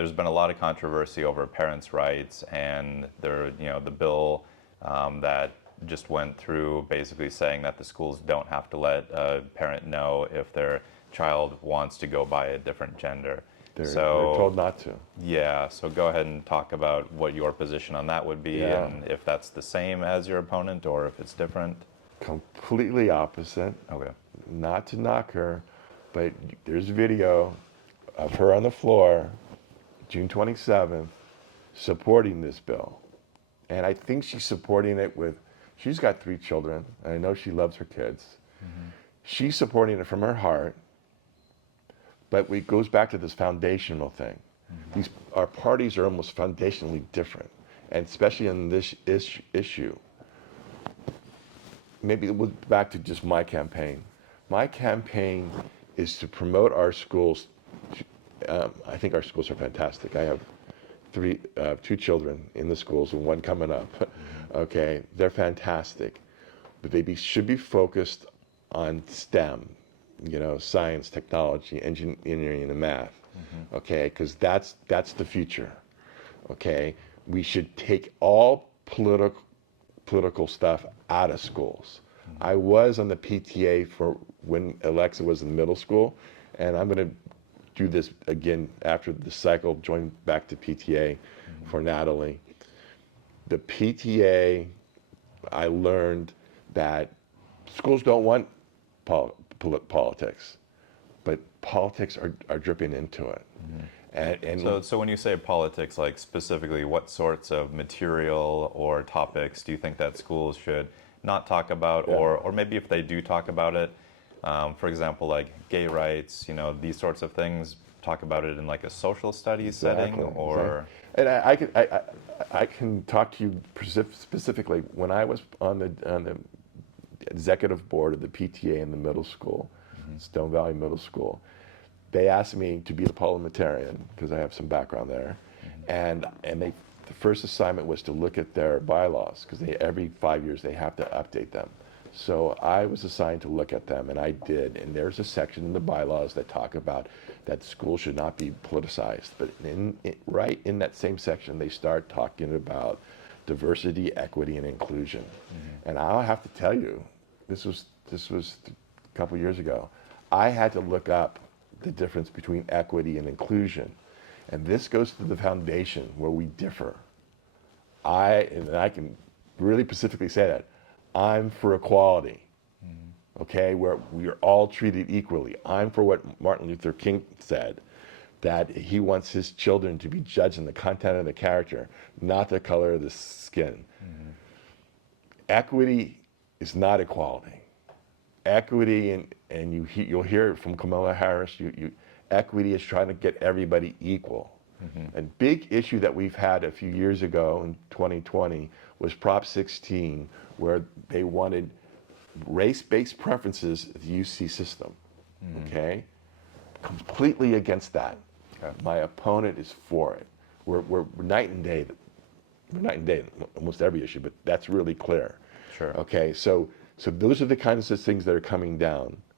there's been a lot of controversy over parents' rights, and the bill that just went through basically saying that the schools don't have to let a parent know if their child wants to go by a different gender. They're told not to. Yeah, so go ahead and talk about what your position on that would be, Yeah. and if that's the same as your opponent or if it's different. Completely opposite. Okay. Not to knock her, but there's a video of her on the floor, June 27th, supporting this bill. And I think she's supporting it she's got 3 children, and I know she loves her kids. Mm-hmm. She's supporting it from her heart, but it goes back to this foundational thing. Mm-hmm. Our parties are almost foundationally different, and especially in this issue. Maybe we'll back to just my campaign. My campaign is to promote our schools. I think our schools are fantastic. I have 2 children in the schools and 1 coming up. Mm-hmm. Okay, they're fantastic, but they should be focused on STEM, science, technology, engineering, and math. Mm-hmm. Okay, because that's the future. Okay, we should take all political stuff out of schools. Mm-hmm. I was on the PTA for when Alexa was in middle school, and I'm going to do this again after the cycle, join back to PTA mm-hmm. for Natalie. The PTA, I learned that schools don't want politics, but politics are dripping into it. Mm-hmm. And so when you say politics, like specifically what sorts of material or topics do you think that schools should not talk about, yeah. or maybe if they do talk about it, for example, like gay rights, these sorts of things, talk about it in like a social studies setting, or... And I can talk to you specifically. When I was on the executive board of the PTA in the middle school, mm-hmm. Stone Valley Middle School, they asked me to be a parliamentarian because I have some background there, mm-hmm. and the first assignment was to look at their bylaws because every 5 years they have to update them. So I was assigned to look at them, and I did. And there's a section in the bylaws that talk about that schools should not be politicized. But right in that same section, they start talking about diversity, equity, and inclusion. Mm-hmm. And I'll have to tell you, this was a couple years ago. I had to look up the difference between equity and inclusion, and this goes to the foundation where we differ. I can really specifically say that. I'm for equality, mm-hmm. okay, where we are all treated equally. I'm for what Martin Luther King said, that he wants his children to be judged on the content of the character, not the color of the skin. Mm-hmm. Equity is not equality. Equity, and you'll hear it from Kamala Harris, equity is trying to get everybody equal. Mm-hmm. A big issue that we've had a few years ago in 2020 was Prop 16, where they wanted race-based preferences at the UC system, mm-hmm. okay? Completely against that. Okay. My opponent is for it. We're night and day. We're night and day in almost every issue, but that's really clear. Sure. Okay, so those are the kinds of things that are coming down.